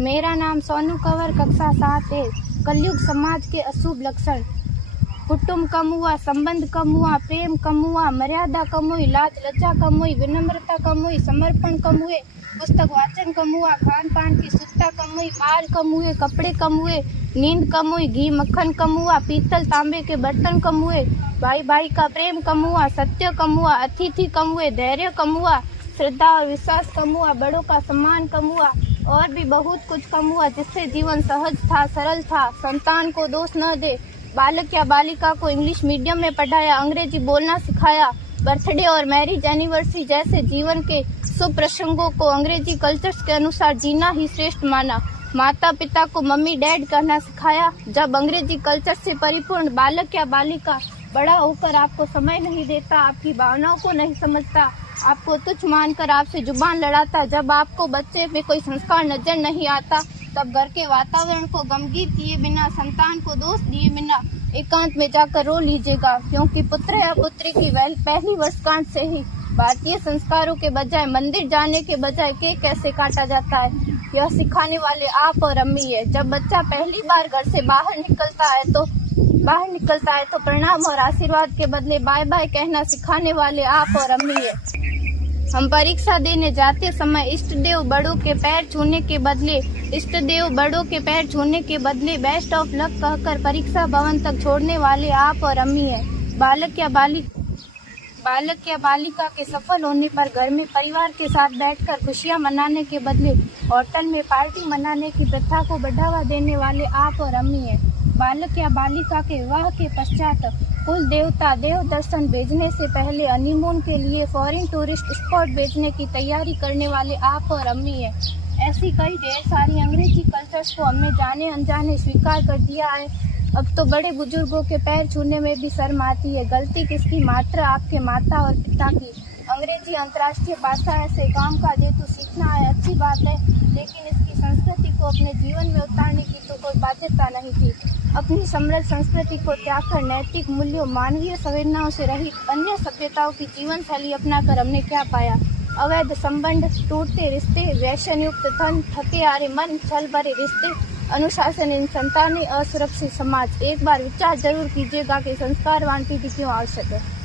मेरा नाम सोनू कंवर, कक्षा 7 है। कलयुग समाज के अशुभ लक्षण। कुटुंब कम हुआ, संबंध कम हुआ, प्रेम कम हुआ, मर्यादा कम हुई, लाज लज्जा कम हुई, विनम्रता कम हुई, समर्पण कम हुए, पुस्तक वाचन कम हुआ, खान पान की शुद्धता कम हुई, बाल कम हुए, कपड़े कम हुए, नींद कम हुई, घी मक्खन कम हुआ, पीतल तांबे के बर्तन कम हुए, भाई भाई का प्रेम कम हुआ, सत्य कम हुआ, अतिथि कम हुए, धैर्य कम हुआ, श्रद्धा और विश्वास कम हुआ, बड़ों का सम्मान कम हुआ और भी बहुत कुछ कम हुआ, जिससे जीवन सहज था, सरल था। संतान को दोष न दे। बालक या बालिका को इंग्लिश मीडियम में पढ़ाया, अंग्रेजी बोलना सिखाया, बर्थडे और मैरिज एनिवर्सरी जैसे जीवन के शुभ प्रसंगों को अंग्रेजी कल्चर्स के अनुसार जीना ही श्रेष्ठ माना। माता पिता को मम्मी डैड कहना सिखाया। जब अंग्रेजी कल्चर से परिपूर्ण बालक या बालिका बड़ा होकर आपको समय नहीं देता, आपकी भावनाओं को नहीं समझता, आपको तुच्छ मानकर आपसे जुबान लड़ाता, जब आपको बच्चे में कोई संस्कार नजर नहीं आता, तब घर के वातावरण को गमगीन किए बिना, संतान को दोष दिए बिना एकांत में जाकर रो लीजिएगा, क्योंकि पुत्र या पुत्री की पहली वर्षगांठ से ही भारतीय संस्कारों के बजाय, मंदिर जाने के बजाय केक कैसे काटा जाता है, यह सिखाने वाले आप और अम्मी है। जब बच्चा पहली बार घर से बाहर निकलता है तो प्रणाम और आशीर्वाद के बदले बाय बाय कहना सिखाने वाले आप और अम्मी है। हम परीक्षा देने जाते समय इष्ट देव बड़ों के पैर छूने के बदले बेस्ट ऑफ लक कहकर परीक्षा भवन तक छोड़ने वाले आप और अम्मी है। बालक या बालिका के सफल होने पर घर में परिवार के साथ बैठकर खुशियां मनाने के बदले होटल में पार्टी मनाने की प्रथा को बढ़ावा देने वाले आप और अम्मी है। बालक या बालिका के विवाह के पश्चात कुल देवता देव दर्शन भेजने से पहले हनीमून के लिए फॉरेन टूरिस्ट स्पॉट भेजने की तैयारी करने वाले आप और अम्मी है। ऐसी कई ढेर सारी अंग्रेजी कल्चर्स को हमने जाने अनजाने स्वीकार कर दिया है। अब तो बड़े बुजुर्गों के पैर छूने में भी शर्म आती है। गलती किसकी? मात्र आपके माता और पिता की। अंग्रेजी अंतर्राष्ट्रीय भाषा है, से काम काज हेतु सीखना है, अच्छी बात है, लेकिन इसकी संस्कृति को अपने जीवन में उतारने की तो कोई बाध्यता नहीं थी। अपनी समृद्ध संस्कृति को त्याग कर नैतिक मूल्यों, मानवीय संवेदनाओं से रहित अन्य सभ्यताओं की जीवन शैली अपनाकर हमने क्या पाया? अवैध संबंध, टूटते रिश्ते, व्यसन युक्त धन, थके हारे मन, छल भरे रिश्ते, अनुशासनहीन संतानें, असुरक्षित समाज। एक बार विचार जरूर कीजिएगा कि संस्कारवान पीढ़ी क्यों आवश्यक है।